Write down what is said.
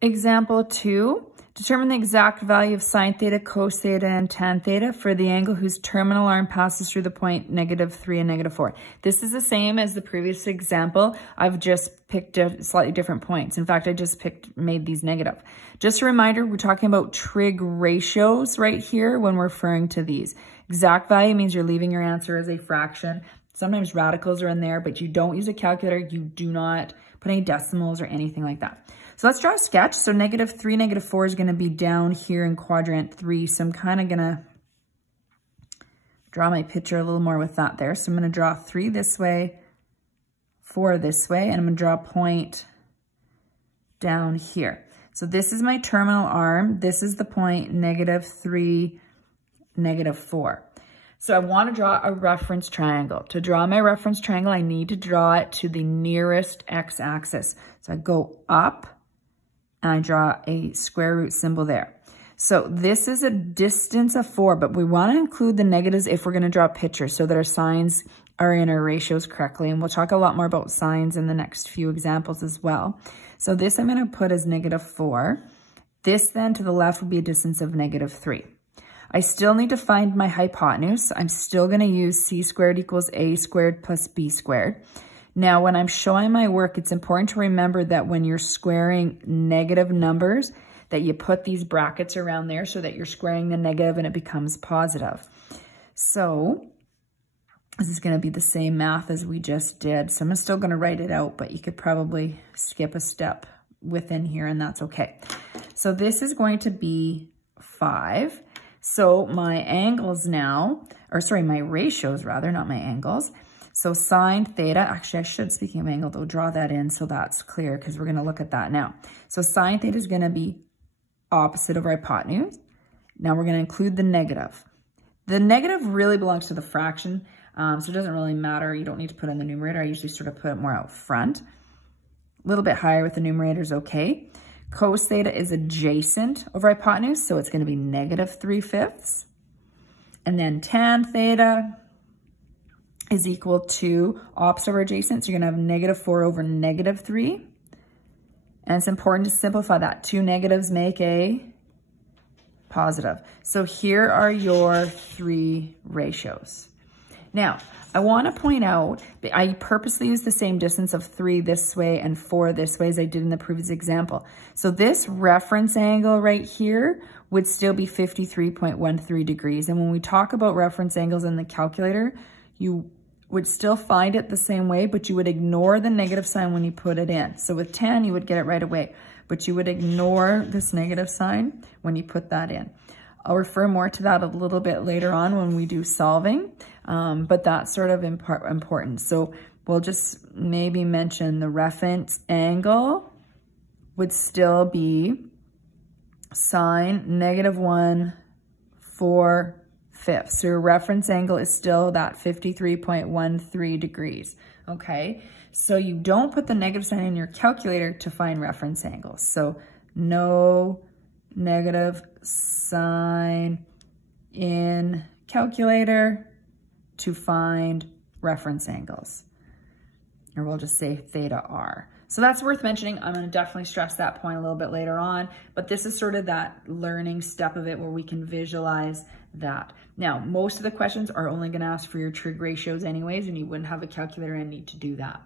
Example 2, determine the exact value of sine theta, cos theta, and tan theta for the angle whose terminal arm passes through the point -3 and -4. This is the same as the previous example. I've just picked slightly different points. In fact, I just made these negative. Just a reminder, we're talking about trig ratios right here when we're referring to these. Exact value means you're leaving your answer as a fraction. Sometimes radicals are in there, but you don't use a calculator. You do not put any decimals or anything like that. So let's draw a sketch. So -3, -4 is going to be down here in quadrant 3. So I'm kind of going to draw my picture a little more with that there. So I'm going to draw 3 this way, 4 this way, and I'm going to draw a point down here. So this is my terminal arm. This is the point -3, -4. So I want to draw a reference triangle. To draw my reference triangle, I need to draw it to the nearest x-axis. So I go up and I draw a square root symbol there. So this is a distance of 4, but we want to include the negatives if we're going to draw pictures so that our signs are in our ratios correctly. And we'll talk a lot more about signs in the next few examples as well. So this I'm going to put as -4. This then to the left would be a distance of -3. I still need to find my hypotenuse. I'm still going to use c squared equals a squared plus b squared. Now, when I'm showing my work, it's important to remember that when you're squaring negative numbers, that you put these brackets around there so that you're squaring the negative and it becomes positive. So this is going to be the same math as we just did. So I'm still going to write it out, but you could probably skip a step within here and that's okay. So this is going to be 5. So my angles now, or sorry, my ratios rather, not my angles. So sine theta, actually I should, speaking of angle, though, draw that in so that's clear because we're going to look at that now. So sine theta is going to be opposite of our hypotenuse. Now we're going to include the negative. The negative really belongs to the fraction, so it doesn't really matter. You don't need to put it in the numerator. I usually sort of put it more out front. A little bit higher with the numerator is okay. Cos theta is adjacent over hypotenuse, so it's going to be -3/5. And then tan theta is equal to opposite over adjacent, so you're going to have -4 over -3. And it's important to simplify that. 2 negatives make a positive. So here are your 3 ratios. Now, I want to point out that I purposely used the same distance of 3 this way and 4 this way as I did in the previous example. So this reference angle right here would still be 53.13 degrees. And when we talk about reference angles in the calculator, you would still find it the same way, but you would ignore the negative sign when you put it in. So with 10, you would get it right away, but you would ignore this negative sign when you put that in. I'll refer more to that a little bit later on when we do solving, but that's sort of important. So we'll just maybe mention the reference angle would still be sine -1 4/5. So your reference angle is still that 53.13 degrees, okay? So you don't put the negative sign in your calculator to find reference angles. So no negative sign in calculator to find reference angles. Or we'll just say theta r. So that's worth mentioning. I'm going to definitely stress that point a little bit later on, but this is sort of that learning step of it where we can visualize that. Now, most of the questions are only going to ask for your trig ratios anyways, and you wouldn't have a calculator and need to do that.